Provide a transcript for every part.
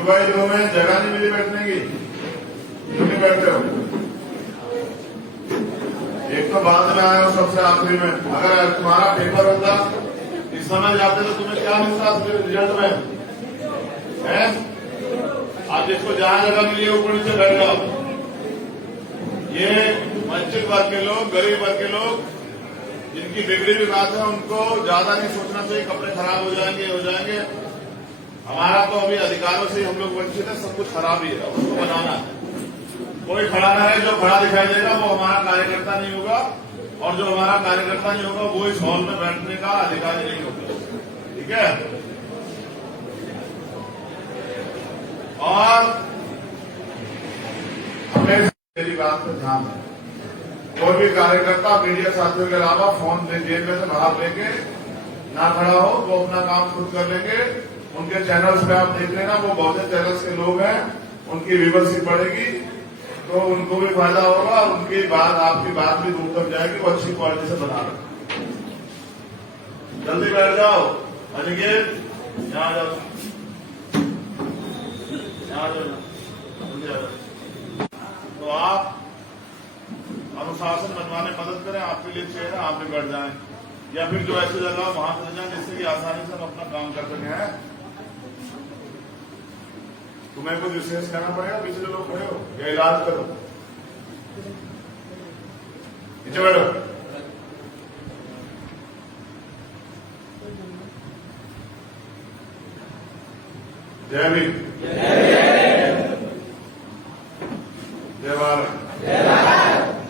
क्यों भाई, जो में जगह नहीं मिली बैठने की, क्यों नहीं बैठते हो? एक तो बाद में आया हो सबसे आखिरी में। अगर तुम्हारा पेपर होता इस समय जाते तो तुम्हें क्या मिलता रिजल्ट में है? आप जिसको जहां जगह मिली है ऊपर नीचे बैठ जाओ। ये वंचित वर्ग के लोग, गरीब वर्ग के लोग, जिनकी बिगड़ी हुई बात है, उनको ज्यादा नहीं सोचना चाहिए कपड़े खराब हो जाएंगे। हमारा तो अभी अधिकारों से हम लोग वंचित है, सब कुछ खराब ही है, उसको बनाना है। कोई खड़ा ना है, जो खड़ा दिखाई देगा वो हमारा कार्यकर्ता नहीं होगा, और जो हमारा कार्यकर्ता नहीं होगा वो इस हॉल में बैठने का अधिकारी नहीं होगा। ठीक है? और हमें मेरी बात पर ध्यान है, कोई भी कार्यकर्ता मीडिया साथियों के अलावा फोन जेब में से बाहर लेके ना खड़ा हो, वो अपना काम खुद कर लेंगे। उनके चैनल्स पे आप देख लेना, वो बहुत से चैनल्स के लोग हैं, उनकी व्यूवरशिप बढ़ेगी तो उनको भी फायदा होगा, और उनकी बात, आपकी बात भी दूर तक जाएगी, वो अच्छी क्वालिटी से बना रहे। जल्दी बैठ जाओ, अनिकेत यहाँ जाओ, यहाँ जाओ, जल्दी आ जाओ। तो आप अनुशासन बनवाने मदद करें, आपके लिए चेहरा, आप भी बैठ जाएं, या फिर जो ऐसी जगह वहां चले जाएं जिससे कि आसानी से हम अपना काम कर सकें। है तुम्हें कुछ विशेष करना पड़ेगा, पिछले लोग खड़े हो या इलाज करो, नीचे बैठो। जय भीम, जय भारत,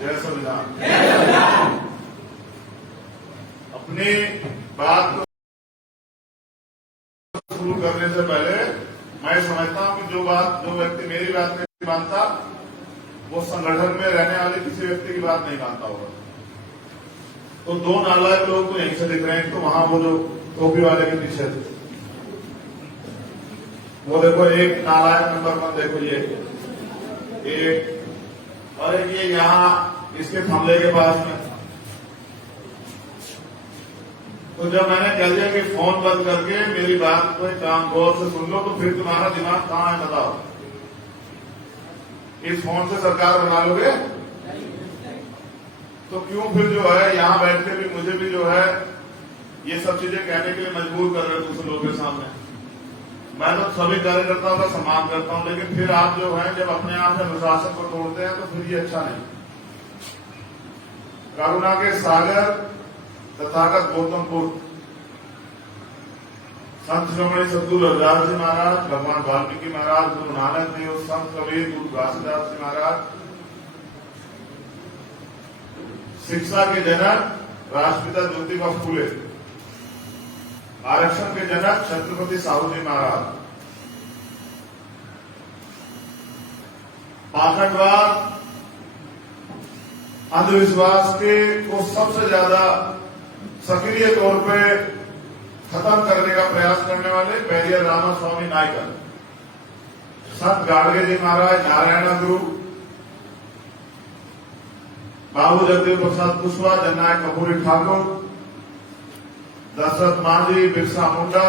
जय संविधान। अपनी बात को शुरू करने से पहले मैं समझता हूं कि जो व्यक्ति मेरी बात नहीं मानता, वो संगठन में रहने वाले किसी व्यक्ति की बात नहीं मानता होगा। तो दो नालायक लोग तो यहीं से दिख रहे हैं। तो वहां वो जो टोपी वाले के पीछे थे, वो देखो, एक नालायक नंबर 1 देखो, ये एक, और एक ये यहाँ इसके थमले के पास में। तो जब मैंने कह दिया कि फोन बंद करके मेरी बात को काम गौर से सुन लो, तो फिर तुम्हारा दिमाग कहाँ है बताओ? इस फोन से सरकार बना लोगे? तो क्यों फिर जो है यहाँ बैठ के भी मुझे भी जो है ये सब चीजें कहने के लिए मजबूर कर रहे हो दूसरे लोगों के सामने? मैं तो सभी कार्यकर्ताओं का सम्मान करता हूं, लेकिन फिर आप जो है जब अपने आप से अनुशासन को तोड़ते हैं तो फिर ये अच्छा नहीं। करुणा के सागर तथागत गौतमपुर, संत शिरोमणि सद्गुरु रविदास जी महाराज, भगवान वाल्मीकि महाराज, गुरु नानक देव, संत कबीर, गुरु घासीदास जी महाराज, शिक्षा के जनक राष्ट्रपिता ज्योतिबा फूले, आरक्षण के जनक छत्रपति साहू जी महाराज, पाखंडवाद, अंधविश्वास के को सबसे ज्यादा सक्रिय तौर पे खत्म करने का प्रयास करने वाले बैरियर रामास्वामी नायकर, संत गाडगे जी महाराज, नारायण गुरु, बाबू जगदेव प्रसाद कुशवाहा, जननायक कपूरी ठाकुर, दशरथ मांझी, बिरसा मुंडा,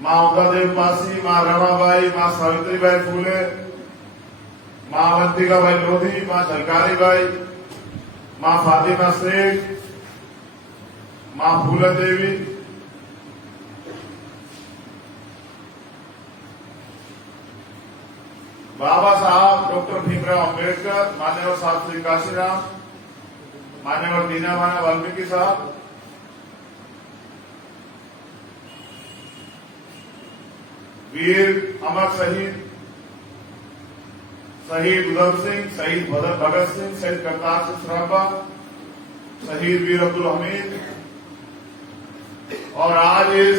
मां उदयदेव पासी, मां रमाबाई, मां सावित्रीबाई फूले, मां अवंतिकाबाई लोधी, मां झलकारी बाई, मां फातिमा शेख, मां फूलन देवी, बाबा साहब डॉक्टर भीमराव अम्बेडकर, मान्यवर साहब श्री काशीराम, मान्यवर दीनाभाई वाल्मीकि साहब, वीर अमर शहीद, शहीद उधम सिंह, शहीद भगत सिंह, शहीद करतार सिंह सराभा, शहीद वीर अब्दुल हमीद। और आज इस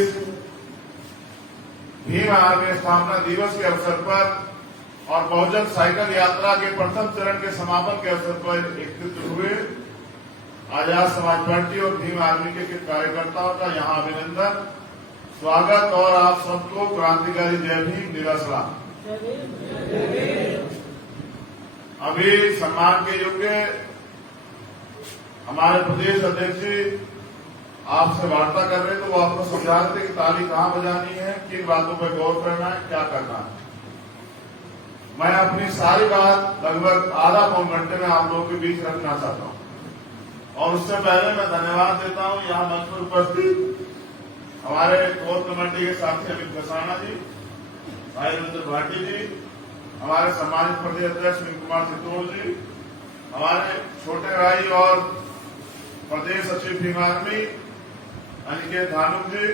भीम आर्मी स्थापना दिवस के अवसर पर और बहुजन साइकिल यात्रा के प्रथम चरण के समापन के अवसर पर एकत्रित हुए आजाद समाज पार्टी और भीम आर्मी के कार्यकर्ताओं का यहाँ अभिनंदन, स्वागत और आप सबको क्रांतिकारी जय भीम, निरा सलाम। अभी सम्मान के योग्य हमारे प्रदेश अध्यक्ष आपसे वार्ता कर रहे तो वो आपको समझा रहे थे कि ताली कहाँ बजानी है, किन बातों पर गौर करना है, क्या करना है। मैं अपनी सारी बात लगभग आधा पौन घंटे में आप लोगों के बीच रखना चाहता हूँ। और उससे पहले मैं धन्यवाद देता हूँ यहाँ मंच पर उपस्थित हमारे कोर कमेटी के साथी अमित कसाना जी, भाई रविंद्र भाटी जी, हमारे सम्मानित प्रदेश अध्यक्ष विन कुमार चित्तौड़ जी, हमारे छोटे भाई और प्रदेश सचिव भीम आर्मी अनिकेत धानुक जी,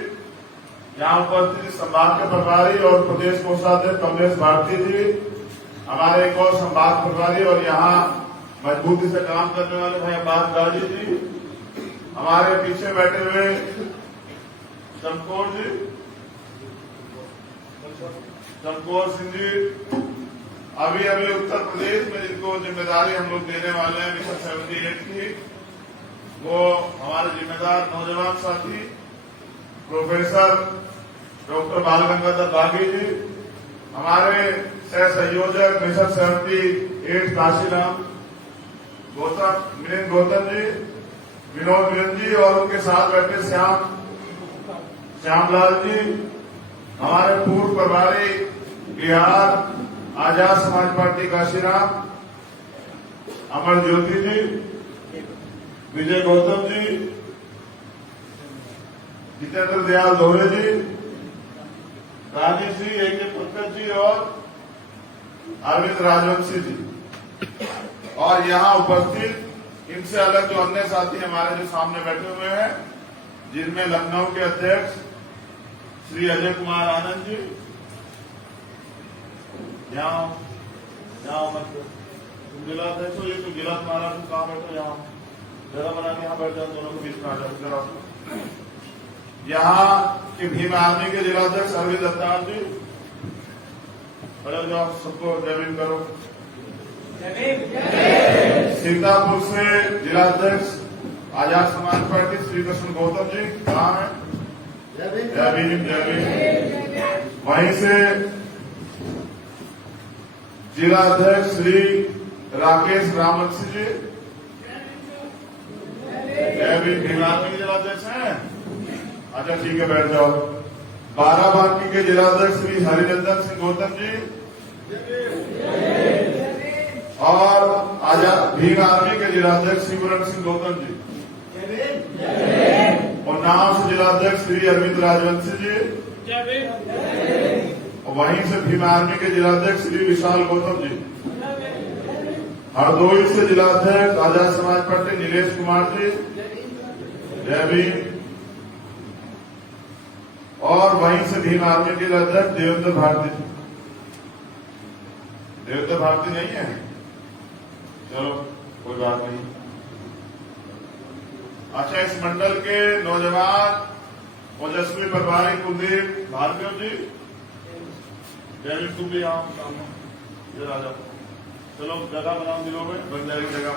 यहाँ उपस्थित संभाग के प्रभारी और प्रदेश कोषाध्यक्ष कमलेश भारती जी, हमारे एक और संभाग प्रभारी और यहाँ मजबूती से काम करने वाले भाई अब्बास गाजी जी, हमारे पीछे बैठे हुए चमकौर जी, चमकौर सिंह जी, अभी उत्तर प्रदेश में जिनको जिम्मेदारी हम लोग देने वाले हैं मिशन 78 की, वो हमारे जिम्मेदार नौजवान साथी प्रोफेसर डॉक्टर बाल गंगाधर बागी जी, हमारे सह संयोजक मिशन 78 काशीराम मिलिंद गौतम जी, विनोद मिलिंद जी और उनके साथ बैठे श्यामलाल जी, हमारे पूर्व प्रभारी बिहार आजाद समाज पार्टी काशीराम, अमर ज्योति जी, विजय गौतम जी, जितेंद्र दयाल दोहरे जी, राजेश जी, एक पंकज जी और अरविंद राजवंशी जी, और यहाँ उपस्थित इनसे अलग जो अन्य साथी हमारे जो सामने बैठे हुए हैं, जिनमें लखनऊ के अध्यक्ष श्री अजय कुमार आनंद जी, यहाँ तुम जिला अध्यक्ष हो, ये तो जिला तुम्हारा तुम कहाँ बैठो, यहाँ जगह बना के यहाँ बैठ जाओ, दोनों के बीच में आ जाओ जरा। यहाँ के भीम आर्मी के जिला अध्यक्ष अरविंद अवतार जी, बड़े जाओ, सबको जय भीम करो। सीतापुर से जिला अध्यक्ष आजाद समाज पार्टी श्री कृष्ण गौतम जी कहाँ है? जय भीम जय भीम। वहीं से जिला अध्यक्ष श्री राकेश रामवंशी जी, जय भीम। भीम आर्मी के जिला अध्यक्ष हैं? अच्छा ठीक है, बैठ जाओ। बाराबंकी के जिला अध्यक्ष श्री हरिनंदन सिंह गौतम जी, और आजाद भीम आर्मी के जिला अध्यक्ष श्री पूरन सिंह गौतम जी, और नाम से जिला अध्यक्ष श्री अरविंद राजवंशी जी, और वहीं से भीम आर्मी के जिला अध्यक्ष श्री विशाल गौतम जी, हरदोई से जिला अध्यक्ष आजाद समाज पार्टी नीलेश कुमार जी, जय भीम। और वहीं से भीम आर्मी के जिला अध्यक्ष देवेंद्र भारती जी, देवेंद्र भारती नहीं है, चलो कोई बात नहीं। अच्छा, इस मंडल के नौजवान ओजस्वी प्रभारी कुलदीप भार्गव जी, जय तुम भी आओ सामने, इधर आ जाओ, चलो जगह बनाओ, दिलों में बन जाएगी जगह।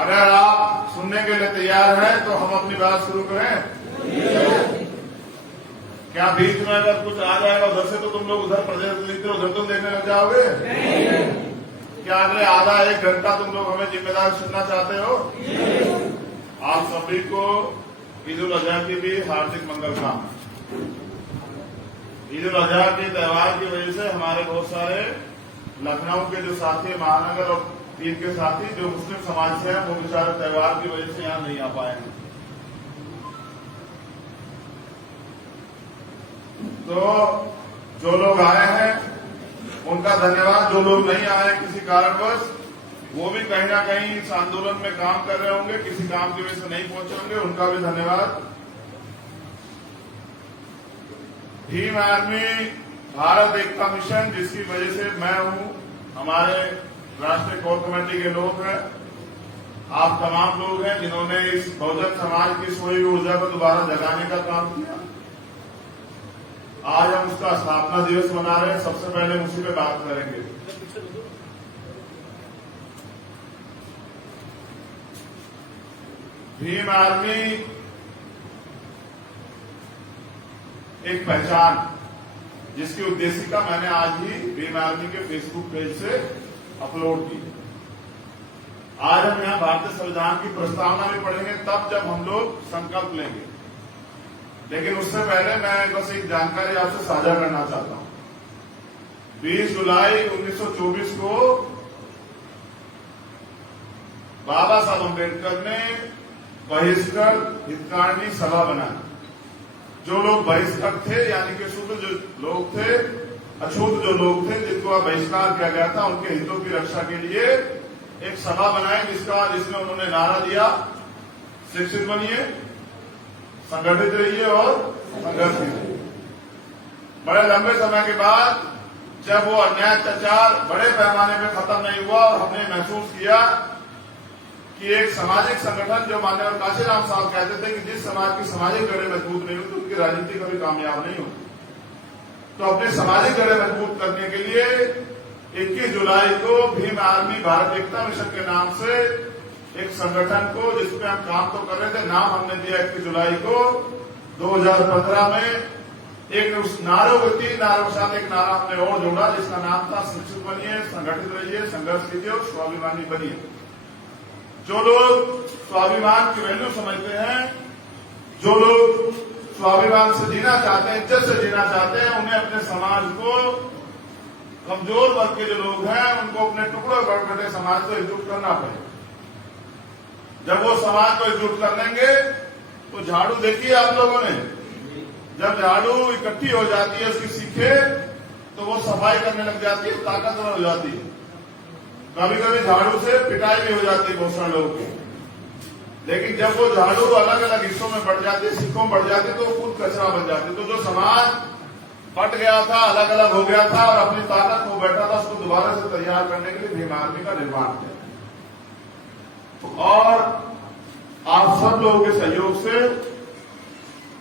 अगर आप सुनने के लिए तैयार हैं तो हम अपनी बात शुरू करें। क्या बीच में अगर कुछ आ जाएगा उधर से तो तुम लोग उधर प्रदेश लिखते उधर तुम देखने लग जाओगे? क्या अगले आधा एक घंटा तुम लोग हमें जिम्मेदार सुनना चाहते हो? आप सभी को ईद उल अजहा की भी हार्दिक मंगल कामना। ईद उल अजहा के त्यौहार की वजह से हमारे बहुत सारे लखनऊ के जो साथी, महानगर और पीर के साथी जो मुस्लिम समाज से हैं, वो बेचारे त्यौहार की वजह से यहाँ नहीं आ पाए हैं। तो जो लोग आए हैं उनका धन्यवाद, जो लोग नहीं आए किसी कारणवश, वो भी कहीं ना कहीं इस आंदोलन में काम कर रहे होंगे, किसी काम की वजह से नहीं पहुंचे होंगे, उनका भी धन्यवाद। भीम आर्मी भारत एकता मिशन, जिसकी वजह से मैं हूं, हमारे राष्ट्रीय कोर कमेटी के लोग हैं, आप तमाम लोग हैं जिन्होंने इस बहुजन समाज की सोई ऊर्जा को दोबारा जगाने का काम किया। आज हम उसका स्थापना दिवस मना रहे हैं, सबसे पहले उसी पे बात करेंगे। भीम आर्मी एक पहचान, जिसकी उद्देशिका मैंने आज ही भीम आर्मी के फेसबुक पेज से अपलोड की। आज हम यहाँ भारतीय संविधान की प्रस्तावना भी पढ़ेंगे तब जब हम लोग संकल्प लेंगे। लेकिन उससे पहले मैं बस एक जानकारी आपसे साझा करना चाहता हूँ। 20 जुलाई 1924 को बाबा साहब अम्बेडकर ने बहिष्कृत हितकारिणी सभा बनाई। जो लोग बहिष्कृत थे यानी कि शुद्ध जो लोग थे, अछूत जो लोग थे जिनको बहिष्कार किया गया था, उनके हितों की रक्षा के लिए एक सभा बनाई जिसमें उन्होंने नारा दिया, शिक्षित बनिए, संगठित रहिए और संघर्ष कीजिए। बड़े लंबे समय के बाद जब वो अन्याय अत्याचार बड़े पैमाने पे खत्म नहीं हुआ और हमने महसूस किया कि एक सामाजिक संगठन, जो माननीय काशीराम साहब कहते थे कि जिस समाज की सामाजिक जड़ें मजबूत नहीं होती उनकी राजनीति कभी कामयाब नहीं होती, तो अपने सामाजिक जड़ें मजबूत करने के लिए 21 जुलाई को भीम आर्मी भारत एकता मिशन के नाम से एक संगठन को, जिसपे हम काम तो कर रहे थे, नाम हमने दिया 21 जुलाई को 2015 में एक उस नारों के 3 नारों के साथ एक नारा हमने और जोड़ा जिसका नाम था शिक्षित बनिए, संगठित रहिए, संघर्ष कीजिए और स्वाभिमानी बनिए। जो लोग स्वाभिमान की वैल्यू समझते हैं, जो लोग स्वाभिमान से जीना चाहते हैं, इज्जत से जीना चाहते हैं, उन्हें अपने समाज को, कमजोर वर्ग के जो लोग हैं उनको अपने टुकड़ों बटे समाज को एकजुट करना पड़ेगा। जब वो समाज को एकजुट कर लेंगे तो झाड़ू देखिए आप लोगों ने, जब झाड़ू इकट्ठी हो जाती है उसकी सीखे तो वो सफाई करने लग जाती है, ताकतवर हो जाती है। कभी कभी झाड़ू से पिटाई भी हो जाती है बहुत सारे लोगों की, लेकिन जब वो झाड़ू अलग अलग हिस्सों में बढ़ जाती है, सिक्कों में बढ़ जाती है, तो वो खुद कचरा बन जाती है। तो जो समाज फट गया था, अलग अलग हो गया था और अपनी ताकत खो बैठा था, उसको दोबारा से तैयार करने के लिए भीम आर्मी का निर्माण किया। और आप सब लोगों के सहयोग से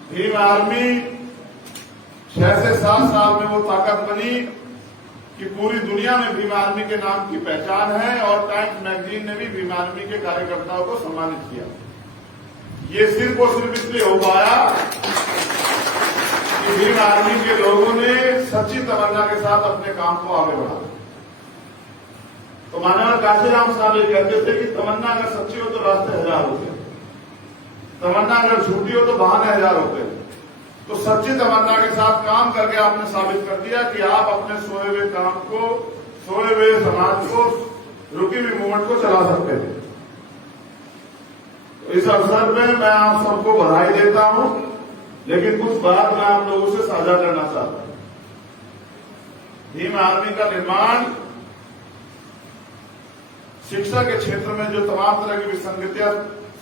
भीम आर्मी 6 से 7 साल में वो ताकत बनी कि पूरी दुनिया में भीम आर्मी के नाम की पहचान है और टाइम्स मैगजीन ने भी भीम आर्मी के कार्यकर्ताओं को सम्मानित किया। ये सिर्फ और सिर्फ इसलिए हो पाया कि भीम आर्मी के लोगों ने सच्ची तमन्ना के साथ अपने काम को आगे बढ़ाया। तो माननीय काशीराम साहब ये कहते थे कि तमन्ना अगर सच्ची हो तो रास्ते हजार होते हैं, तमन्ना अगर झूठी हो तो बहाने हजार होते हैं। तो सच्ची तमन्ना के साथ काम करके आपने साबित कर दिया कि आप अपने सोए हुए काम को, सोए हुए समाज को, रुकी हुई मूवमेंट को चला सकते हैं। तो इस अवसर में मैं आप सबको बधाई देता हूं, लेकिन कुछ बात मैं आप लोगों से साझा करना चाहता हूं। भीम आर्मी का निर्माण शिक्षा के क्षेत्र में जो तमाम तरह की विसंगतियां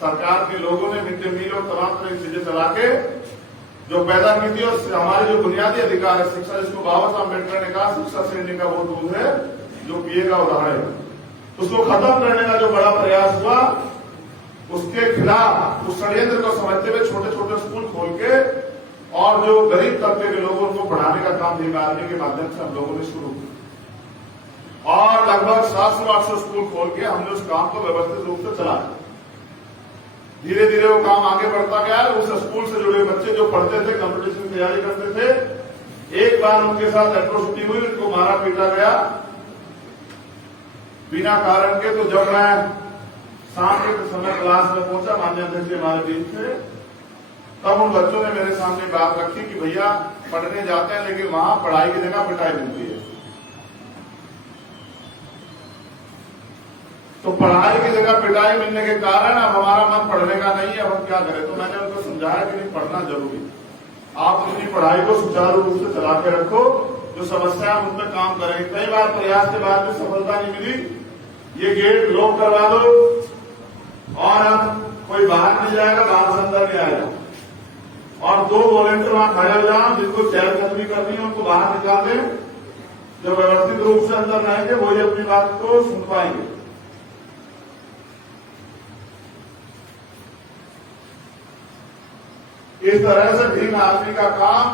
सरकार के लोगों ने मिड डे मील और तमाम तरह की चीजें चला के जो पैदा की थी, और हमारे जो बुनियादी अधिकार है शिक्षा, जिसको बाबा साहब अम्बेडकर ने कहा शिक्षा श्रेणी का वो दूध है जो पिए का उदाहरण है, उसको खत्म करने का जो बड़ा प्रयास हुआ, उसके खिलाफ उस षड्यंत्र को समझते हुए छोटे छोटे स्कूल खोल के और जो गरीब तबके के लोगों को पढ़ाने का काम भीम आर्मी के माध्यम से हम लोगों ने शुरू किया और लगभग 700-800 स्कूल खोल के हमने उस काम को व्यवस्थित रूप से चलाया। धीरे धीरे वो काम आगे बढ़ता गया। उस स्कूल से जुड़े बच्चे जो पढ़ते थे, कंपटीशन की तैयारी करते थे, एक बार उनके साथ एट्रोसिटी हुई, उनको मारा पीटा गया बिना कारण के। तो जब मैं शाम के समय क्लास में पहुंचा, माननीय अध्यक्ष जी हमारे बीच थे, तब उन बच्चों ने मेरे सामने बात रखी कि भैया पढ़ने जाते हैं लेकिन वहां पढ़ाई की जगह पिटाई मिलती है। तो पढ़ाई की जगह पिटाई मिलने के कारण अब हमारा मन पढ़ने का नहीं है, अब हम क्या करें। तो मैंने उनको समझाया कि नहीं, पढ़ना जरूरी, आप अपनी पढ़ाई को सुचारू रूप से चला के रखो, जो समस्या है उन पर काम करें। कई बार प्रयास के बाद भी सफलता नहीं मिली, ये गेट लॉक करवा दो और अब कोई बाहर नहीं जाएगा, बाहर से अंदर नहीं आएगा। और 2 वॉलेंटियर वहां खड़े हो जाओ, जिनको चहलकदमी करनी है उनको बाहर निकाल दें, जो व्यवस्थित रूप से अंदर रहेंगे वही अपनी बात को सुन पाएंगे। इस तरह से भीम आर्मी का काम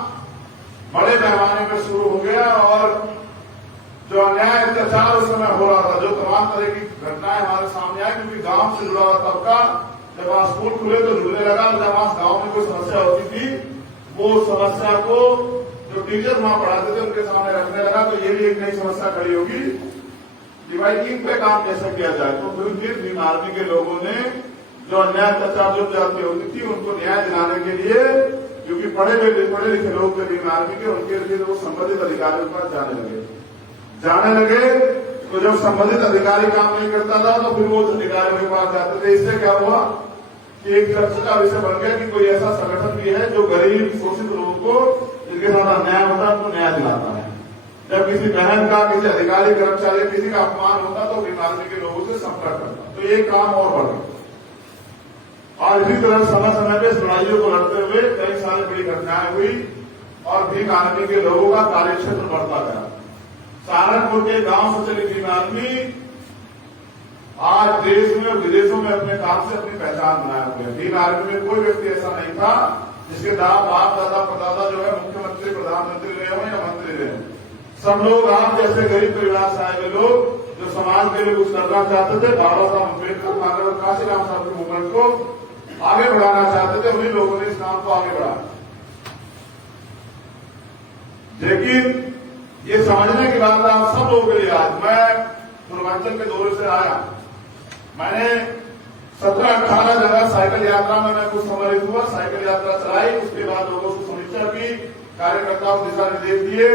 बड़े पैमाने पर शुरू हो गया और जो अन्याय अत्याचार उस समय हो रहा था, जो तमाम तरह की घटनाएं हमारे सामने आई, क्योंकि गांव से जुड़ा हुआ तबका जब वहां स्कूल खुले तो जुड़ने लगा। जब वहां गांव में कोई समस्या होती थी, वो समस्या को जो टीचर वहां पढ़ाते थे उनके सामने रखने लगा। तो ये भी एक नई समस्या खड़ी होगी कि भाई इन पे काम कैसे किया जाए। तो फिर भीम आर्मी के लोगों ने जो अन्याय अत्याचार जो जाती होती थी उनको न्याय दिलाने के लिए, क्योंकि पढ़े लिखे लोग थे भीम आर्मी के, उनके लिए वो संबंधित अधिकारियों के पास जाने लगे। तो जब संबंधित अधिकारी काम नहीं करता था तो फिर वो अधिकारियों के पास जाते थे। इससे क्या हुआ कि एक चर्चा का विषय बन गया कि कोई ऐसा संगठन भी है जो गरीब शोषित लोगों को जिनके साथ अन्याय होता है उनको न्याय दिलाता है। जब किसी बहन का, किसी अधिकारी कर्मचारी, किसी का अपमान होता तो भीम आर्मी के लोगों से संपर्क करता। तो ये काम और बढ़ गया और इसी तरह समय समय पे इस लड़ाइयों को लड़ते हुए कई सारी बड़ी घटनाएं हुई और भीम आर्मी के लोगों का कार्यक्षेत्र बढ़ता गया। सहारनपुर के गांव से चली भीम आर्मी आज देश में विदेशों में अपने काम से अपनी पहचान बनाए हुए है। भीम आर्मी में कोई व्यक्ति ऐसा नहीं था जिसके बाप दादा परदादा जो है मुख्यमंत्री, प्रधानमंत्री रहे हो या मंत्री रहे हो। सब लोग आप जैसे गरीब परिवार से आए हुए लोग जो समाज के लिए कुछ करना चाहते थे, बाबा साहब अम्बेडकर, मानव काशीराम साहब के मूवमेंट को आगे बढ़ाना चाहते थे, उन्हीं लोगों ने इस काम को आगे बढ़ाया। लेकिन ये समझने की बात है आप सब लोगों के लिए। आज मैं पूर्वांचल के दौरे से आया, मैंने 17-18 जगह साइकिल यात्रा में मैं कुछ सम्मिलित हुआ, साइकिल यात्रा चलाई, उसके बाद लोगों से समीक्षा की, कार्यकर्ताओं को दिशा निर्देश दिए,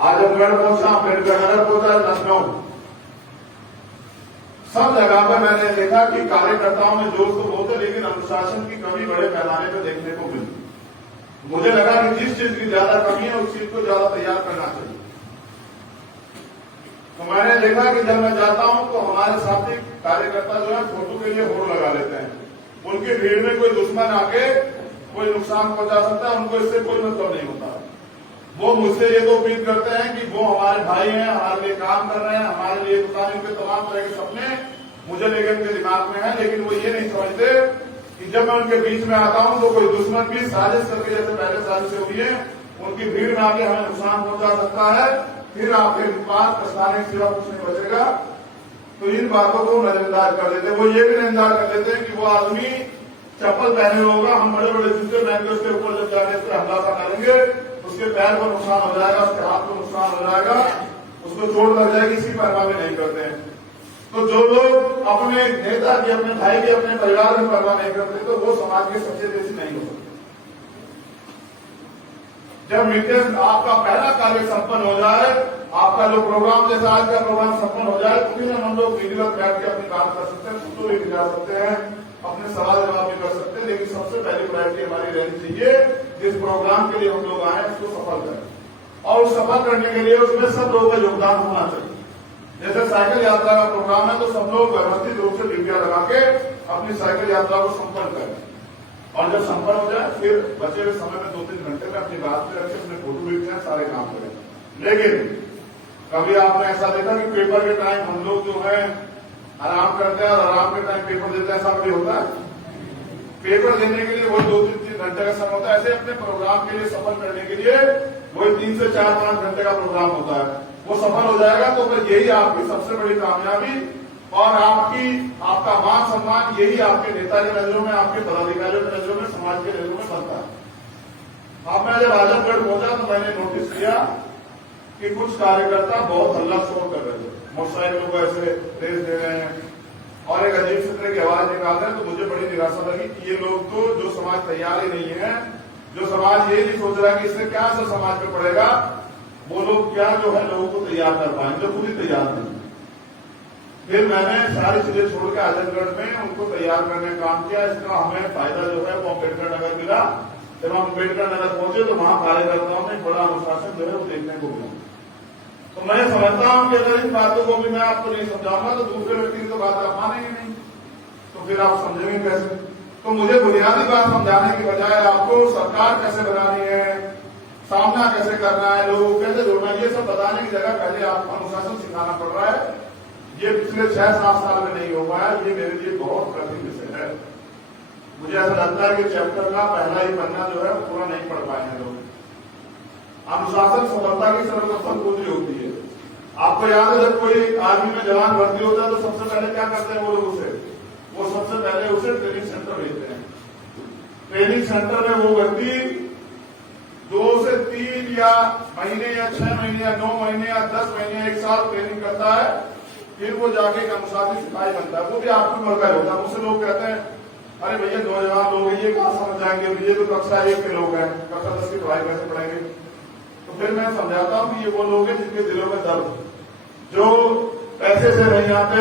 आजमगढ़ पहुंचा, अम्बेडकर नगर पहुंचा, लखनऊ, सब जगह पर मैंने देखा कि कार्यकर्ताओं में जोश तो बहुत है लेकिन अनुशासन की कमी बड़े पैमाने पर देखने को मिली। मुझे लगा कि जिस चीज की ज्यादा कमी है उस चीज को ज्यादा तैयार करना चाहिए। तो मैंने देखा कि जब मैं जाता हूं तो हमारे साथी कार्यकर्ता जो है फोटो के लिए होड़ लगा लेते हैं। उनकी भीड़ में कोई दुश्मन आके कोई नुकसान पहुंचा सकता है, उनको इससे कोई मतलब नहीं होता। वो मुझसे ये तो उम्मीद करते हैं कि वो हमारे भाई हैं, हमारे लिए काम कर रहे हैं, हमारे लिए दुकान, उनके तमाम तरह के सपने मुझे लेकर उनके दिमाग में है। लेकिन वो ये नहीं समझते कि जब मैं उनके बीच में आता हूं तो कोई दुश्मन भी साजिश करके, जैसे पहले साजिश हुई है, उनकी भीड़ में आके हमें नुकसान पहुंचा सकता है, फिर आपके पास प्रशासनिक सेवा कुछ नहीं बचेगा। तो इन बातों को नजरअंदाज कर देते। वो ये भी नजरअंदाज कर देते हैं कि वो आदमी चप्पल पहने होगा, हम बड़े बड़े जूते पहन के उसके ऊपर जब जाके उस पर हमला करेंगे, उसके पैर को नुकसान हो जाएगा, उसके हाथ को नुकसान हो जाएगा, उसको चोट लग जाएगी, इसी परवाह में नहीं करते हैं। तो जो लोग अपने नेता की, अपने भाई की, अपने परिवार की परवाह नहीं करते तो वो समाज के सबसे देशी नहीं हो सकते। जब मीटिंग आपका पहला कार्य संपन्न हो जाए, आपका जो प्रोग्राम जैसा आज का प्रोग्राम संपन्न हो जाए, तो फिर हम लोग विधिवत बैठ के अपनी बात कर सकते हैं, फोटो भी खिंचा सकते हैं, अपने सवाल जवाब भी कर सकते हैं। लेकिन सबसे पहली प्रायोरिटी हमारी रहनी चाहिए जिस प्रोग्राम के लिए हम लोग आए उसको सफल करें और सफल करने के लिए उसमें सब लोगों का योगदान होना चाहिए। जैसे साइकिल यात्रा का प्रोग्राम है तो सब लोग व्यवस्थित रूप से ड्यूटियां लगा के अपनी साइकिल यात्रा को संपन्न करें और जब संपन्न हो जाए फिर बचे हुए समय में 2-3 घंटे में अपनी बात पे रखें, अपने फोटो भी खींचें, सारे काम करें। लेकिन कभी आपने ऐसा देखा कि पेपर के टाइम हम लोग जो है आराम करते हैं और आराम के टाइम पेपर देते हैं, ऐसा कभी होता है? पेपर देने के लिए वो 2-3 घंटे का समय होता है। ऐसे अपने प्रोग्राम के लिए सफल करने के लिए वही 3 से 4-5 घंटे का प्रोग्राम होता है। वो सफल हो जाएगा तो फिर यही आपकी सबसे बड़ी कामयाबी और आपका मान सम्मान, यही आपके नेता के नजरों में, आपके पदाधिकारियों के नजरों में, समाज के नजरों में बनता है। अब मैं जब आजमगढ़ पहुंचा तो मैंने नोटिस किया कि कुछ कार्यकर्ता बहुत हल्ला शोर कर रहे थे, मोटरसाइकिलों को ऐसे रेस दे रहे हैं और एक अजीब से तरह की आवाज निकाल रहे हैं। तो मुझे बड़ी निराशा लगी कि ये लोग तो जो समाज तैयार ही नहीं है, जो समाज ये नहीं सोच रहा कि इससे क्या असर समाज पे पड़ेगा, वो लोग क्या जो है लोगों को तैयार कर पाएंगे, जो पूरी तैयार नहीं। फिर मैंने सारी चीजें छोड़ के आजमगढ़ में उनको तैयार करने का काम किया। इसका हमें फायदा जो है वो अम्बेडकर नगर मिला। जब हम अम्बेडकर नगर पहुंचे तो वहां कार्यकर्ताओं में बड़ा अनुशासन जो है वो देखने को मिला। तो मैं समझता हूं कि अगर इन बातों को भी मैं आपको नहीं समझाऊंगा तो दूसरे व्यक्ति की तो बात आप मानेंगे नहीं, तो फिर आप समझेंगे कैसे? तो मुझे बुनियादी बात समझाने की बजाय आपको सरकार कैसे बनानी है, सामना कैसे करना है, लोगों को कैसे जोड़ना है, ये सब बताने की जगह पहले आपको अनुशासन सिखाना पड़ रहा है। ये पिछले 6-7 साल में नहीं हो पाया। ये मेरे लिए बहुत कठिन विषय है। मुझे ऐसा लगता है कि चैप्टर का पहला ही पन्ना जो है पूरा नहीं पढ़ पाए हैं लोग। अनुशासन सफलता की सर्वप्रथम कुंजी होती है। आपको याद है जब कोई आर्मी में जवान भर्ती होता है तो सबसे पहले क्या करते हैं वो लोग वो सबसे पहले उसे ट्रेनिंग सेंटर भेजते हैं। ट्रेनिंग सेंटर में वो व्यक्ति 2 से 3 या महीने या 6 महीने या 9 महीने या 10 महीने 1 साल ट्रेनिंग करता है। फिर वो जाके एक अनुशासित सिपाही बनता है, वो भी आपकी उम्र का होता है। मुझसे लोग कहते हैं अरे भैया नौजवान लोग हैं, ये कहाँ समझ जाएंगे, ये तो कक्षा 1 के लोग हैं, कक्षा 10 की पढ़ाई कैसे पढ़ेंगे। तो फिर मैं समझाता हूँ कि ये वो लोग हैं जिनके दिलों में दर्द, जो पैसे से नहीं आते,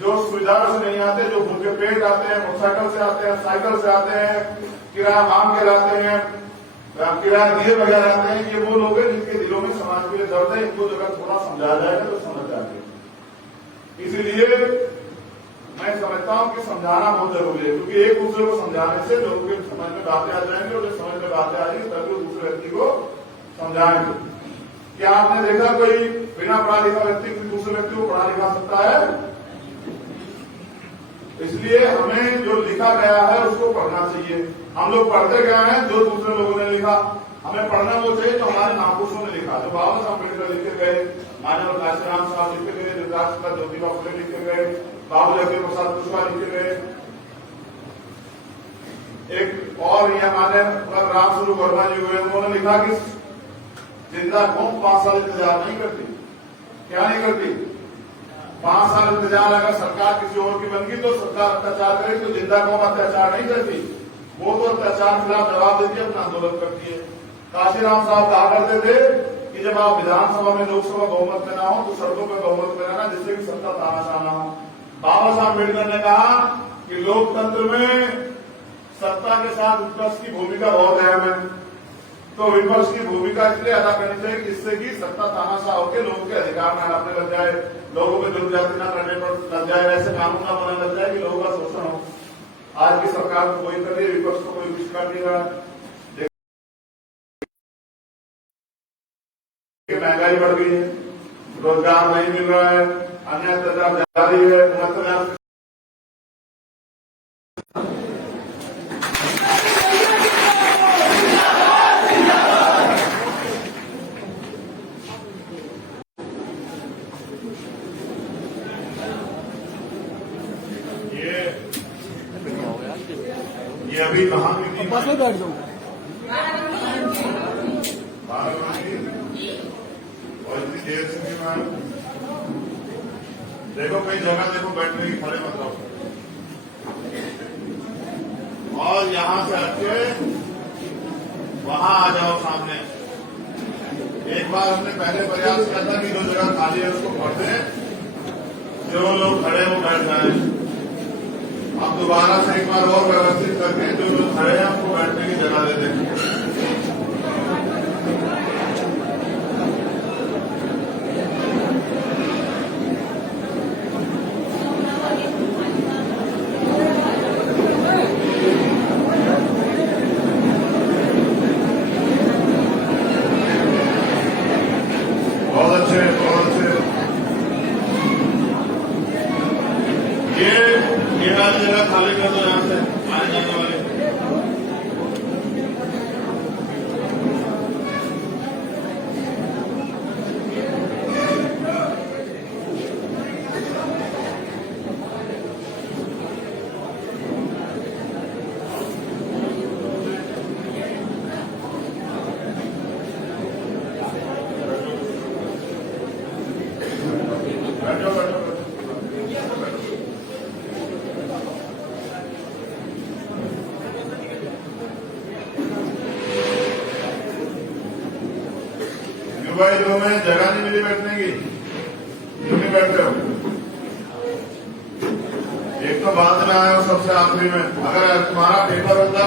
जो सुविधाओं से नहीं आते, जो भूखे पेट आते हैं, मोटरसाइकिल से आते हैं, साइकिल से आते हैं, किराया मांग के लाते हैं, किराया दिए बगैर आते हैं। ये वो लोग हैं जिनके दिलों में समाज के लिए दर्द है। इनको अगर थोड़ा समझा जाएगा तो समझ जाएंगे। इसीलिए मैं समझता हूं कि समझाना बहुत जरूरी है, क्योंकि एक दूसरे को समझाने से लोगों के समझ में बातें आ जाएंगी, और जब समझ में बातें आ जाएंगी तभी वो दूसरे व्यक्ति को समझाएंगे। क्या आपने देखा कोई बिना पढ़ा लिखा व्यक्ति दूसरे व्यक्ति को पढ़ा लिखा सकता है? इसलिए हमें जो लिखा गया है उसको पढ़ना चाहिए। हम लोग पढ़ते गए हैं जो दूसरे लोगों ने लिखा, हमें पढ़ना वो चाहिए जो हमारे महापुरुषों ने लिखा, जो बाबा साहब अम्बेडकर लिखे गए, मानव काशीराम साहब लिखे गए, जो ज्योतिबा फुले लिखे गए, बाबू जगदीश प्रसाद कुशवाहा लिखे गए। एक और ये हमारे राम स्वरूप वर्मा जी हुए, उन्होंने लिखा कि जिंदा कौम 5 साल इंतजार नहीं करती। क्या नहीं करती? 5 साल इंतजार अगर सरकार किसी और की बनगी तो सरकार अत्याचार करेगी, तो जिंदा कौम अत्याचार नहीं करती, वो तो अत्याचार के खिलाफ जवाब देती है, अपना आंदोलन करती है। काशीराम साहब कहा करते थे कि जब आप विधानसभा में लोकसभा बहुमत में ना हो तो सड़कों पर बहुमत में रहना, जिससे कि सत्ता तानाशाह ना हो। बाबा साहब अम्बेडकर ने कहा कि लोकतंत्र में सत्ता के साथ विपक्ष की भूमिका बहुत अहम है, तो विपक्ष की भूमिका इसलिए अदा करनी चाहिए जिससे कि सत्ता तानाशाह होकर लोगों के अधिकार न हड़पने लग जाए, लोगों में दुर्जाति न करने पर लग जाए, ऐसे कानून न बनाने लग जाए कि लोगों का शोषण हो। आज की सरकार को कोई कर रही है, विपक्ष को कोई कुछ कर नहीं रहा। महंगाई बढ़ गई है, रोजगार नहीं मिल रहा है, अन्य अत्याचार जारी है। ये अभी कहाँ की बस में बैठ जाऊँ और इतनी देर से भी मैं देखो कई जगह देखो बैठने की खड़े मत रहो, और यहाँ से हटके वहां आ जाओ सामने। एक बार हमने पहले प्रयास किया था कि जो जगह खाली है उसको भर दें, जो लोग खड़े वो बैठ जाए। अब दोबारा से एक बार और व्यवस्थित करके जो लोग खड़े हैं उनको बैठने की जगह दे देंगे। बहुत अच्छे, बहुत अच्छे। ये वाली जगह खाली कर दो, यहाँ से आने जाने वाले। बैठो बैठो भाई, तुम्हें जगह नहीं मिली बैठने की, क्यों नहीं बैठते हो? एक तो बाद में आया हो सबसे आखिरी में। अगर तुम्हारा पेपर होता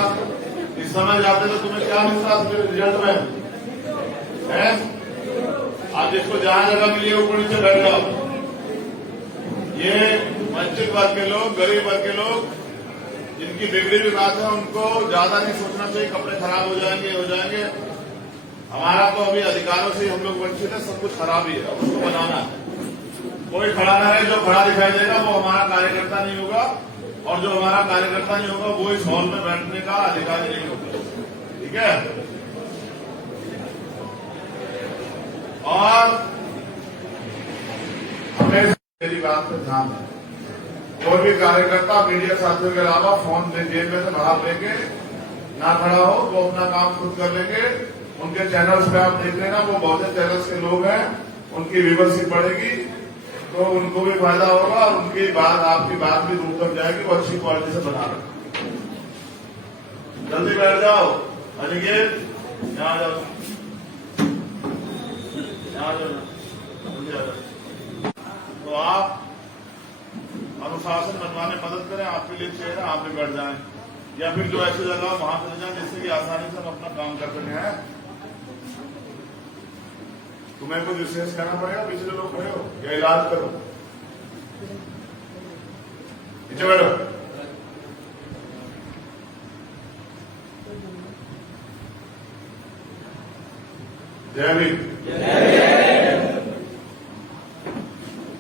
इस समय जाते तो तुम्हें क्या मिलता रिजल्ट में है? आप जिसको जहां जगह मिली है ऊपर नीचे बैठ जाओ। ये वंचित वर्ग के लोग, गरीब वर्ग के लोग, जिनकी बिगड़ी हुई बात है, उनको ज्यादा नहीं सोचना चाहिए कपड़े खराब हो जाएंगे, हो जाएंगे। हमारा तो अभी अधिकारों से हम लोग वंचित है, सब कुछ खराब ही है, उसको बनाना है। कोई खड़ा ना है, जो खड़ा दिखाई देगा वो हमारा कार्यकर्ता नहीं होगा, और जो हमारा कार्यकर्ता नहीं होगा वो इस हॉल में बैठने का अधिकारी नहीं होगा। ठीक है? और हमें मेरी बात पर ध्यान है, कोई भी कार्यकर्ता मीडिया साथियों के अलावा फोन जेब में से बाहर लेके ना खड़ा हो, वो अपना काम खुद कर लेंगे। उनके चैनल्स पे आप देख लेना, वो बहुते चैनल्स के लोग हैं, उनकी व्यूवरशिप बढ़ेगी। तो उनको भी फायदा होगा और उनकी बात, आपकी बात भी दूर तक जाएगी, वो अच्छी क्वालिटी से बना रहे। जल्दी बैठ जाओ। अनिकेत यहाँ जाओ, यहाँ जाओ, जल्दी आ जाओ। तो आप अनुशासन बनवाने मदद करें, आपके लिए चेहरा, आप भी बैठ जाएं, या फिर जो ऐसी जगह वहां चले जाएं जिससे कि आसानी से हम अपना काम कर सकें। हैं तुम्हें कुछ विशेष करना पड़ेगा, पिछले लोग खड़े हो या इलाज करो, नीचे बैठो। जय भीम,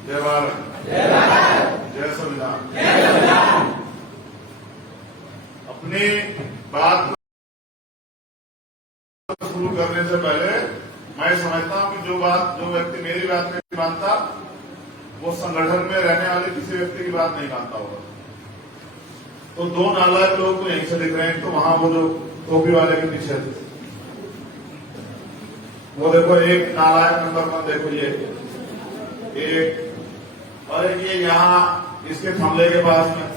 जय भारत, जय संविधान। अपनी बात शुरू करने से पहले मैं समझता हूं कि जो व्यक्ति मेरी बात नहीं मानता वो संगठन में रहने वाले किसी व्यक्ति की बात नहीं मानता होगा। तो दो नालायक लोग तो यहीं से दिख रहे हैं, तो वहां वो जो टोपी वाले के पीछे थे, वो देखो एक नालायक नंबर 1 देखो, ये एक, और एक ये यहाँ इसके थमले के पास में।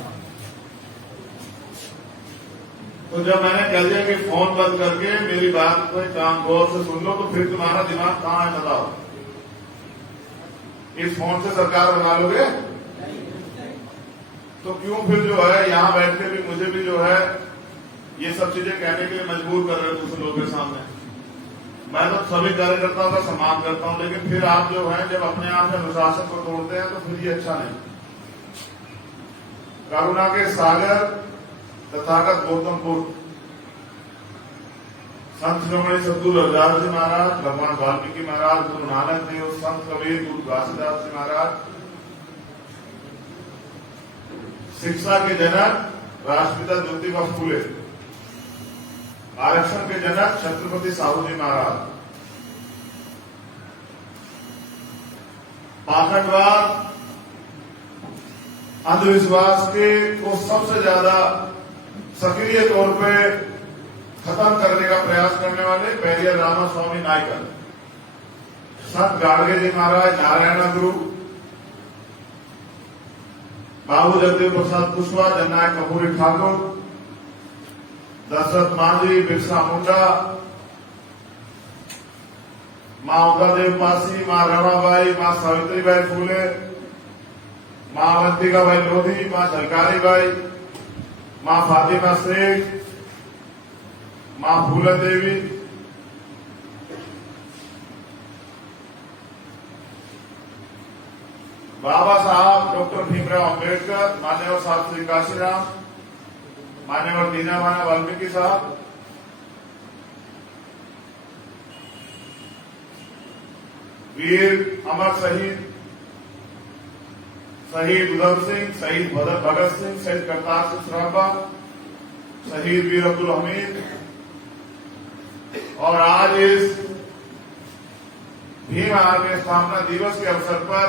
तो जब मैंने कह दिया कि फोन बंद करके मेरी बात को काम गौर से सुन लो, तो फिर तुम्हारा दिमाग कहाँ है बताओ? इस फोन से सरकार बना लोगे? तो क्यों फिर जो है यहाँ बैठ के भी मुझे भी जो है ये सब चीजें कहने के लिए मजबूर कर रहे हैं दूसरे लोगों के सामने? मैं तो सभी कार्यकर्ताओं का सम्मान करता हूं, लेकिन फिर आप जो है जब अपने आप में अनुशासन को तोड़ते हैं तो फिर ये अच्छा नहीं। करुणा के सागर तथागत गौतमपुर संत शिरोमणि सद्गुरु रविदास जी महाराज, भगवान वाल्मीकि महाराज, गुरु नानक देव, संत कबीर, गुरु घासीदास जी महाराज, शिक्षा के जनक राष्ट्रपिता ज्योतिबा फूले, आरक्षण के जनक छत्रपति साहू जी महाराज, पाखंडवाद अंधविश्वास के को सबसे ज्यादा सक्रिय तौर पे खत्म करने का प्रयास करने वाले बैरियर रामास्वामी नायकर, संत गाडगे जी महाराज, नारायण गुरु, बाबू जगदेव प्रसाद कुशवाहा, जननायक कपूरी ठाकुर, दशरथ मांझी, बिरसा मुंडा, मां उदयदेव पासी, मां रमाबाई, मां सावित्रीबाई फूले, मां अवंतिकाबाई लोधी, मां झलकारी बाई, मां फातिमा शेख, मां फूलन देवी, बाबा साहब डॉक्टर भीमराव अंबेडकर, मान्यवर साहब श्री काशीराम, मान्यवर दीनाभाना वाल्मीकि साहब, वीर अमर शहीद उधम सिंह, शहीद भगत सिंह, शहीद करतार सिंह सराभा, शहीद वीर अब्दुल हमीद, और आज इस भीम आर्मी स्थापना दिवस के अवसर पर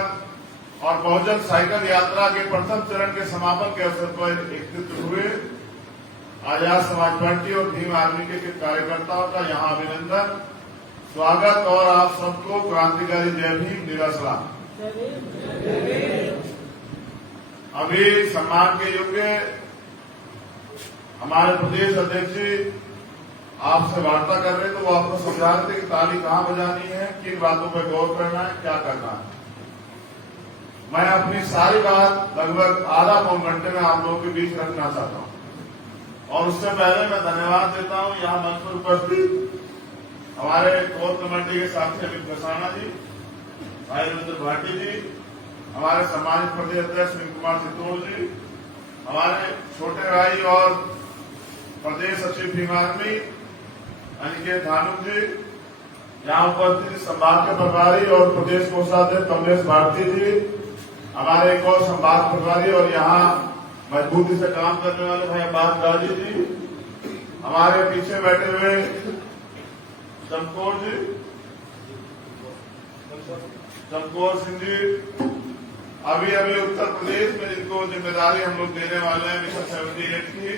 और बहुजन साइकिल यात्रा के प्रथम चरण के समापन के अवसर पर एकत्रित हुए आजाद समाज पार्टी और भीम आर्मी के कार्यकर्ताओं का यहाँ अभिनंदन, स्वागत और आप सबको क्रांतिकारी जय भीम निराशला। अभी सम्मान के योग्य हमारे प्रदेश अध्यक्ष जी आपसे वार्ता कर रहे, तो वो आपको समझा रहे थे कि ताली कहाँ बजानी है, किन बातों पर गौर करना है, क्या करना है। मैं अपनी सारी बात लगभग आधा पौन घंटे में आप लोगों के बीच रखना चाहता हूँ, और उससे पहले मैं धन्यवाद देता हूँ यहाँ मंच पर उपस्थित हमारे कोर कमेटी के साथी अमित कसाना जी, भाई रविंद्र भाटी जी, हमारे सम्मानित प्रदेश अध्यक्ष विनय कुमार चित्तौड़ जी, हमारे छोटे भाई और प्रदेश सचिव भीम आर्मी अनिकेत धानुक जी, यहाँ उपस्थित संभाग के प्रभारी और प्रदेश कोषाध्यक्ष कमलेश भारती जी, हमारे एक और संभाग प्रभारी और यहाँ मजबूती से काम करने वाले भाई अब्बास गाजी जी, हमारे पीछे बैठे हुए चमकौर सिंह जी, अभी उत्तर प्रदेश में जिनको जिम्मेदारी हम लोग देने वाले हैं मिशन 78 की,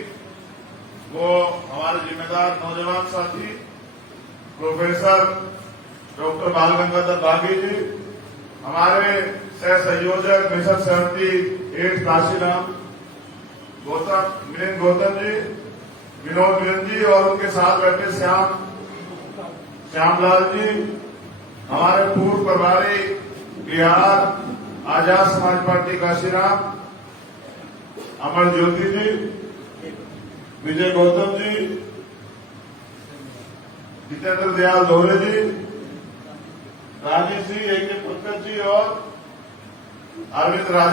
वो हमारे जिम्मेदार नौजवान साथी प्रोफेसर डॉक्टर बाल गंगाधर बागी जी, हमारे सह संयोजक मिशन 78 काशीराम, मिलिंद गौतम जी, विनोद मिलिंद जी और उनके साथ बैठे श्यामलाल जी, हमारे पूर्व प्रभारी बिहार आजाद समाज पार्टी काशीराम, अमर ज्योति जी, विजय गौतम जी, जितेंद्र दयाल दोहरे जी, राजेश जी, AK पुष्कर जी और अरविंद राज।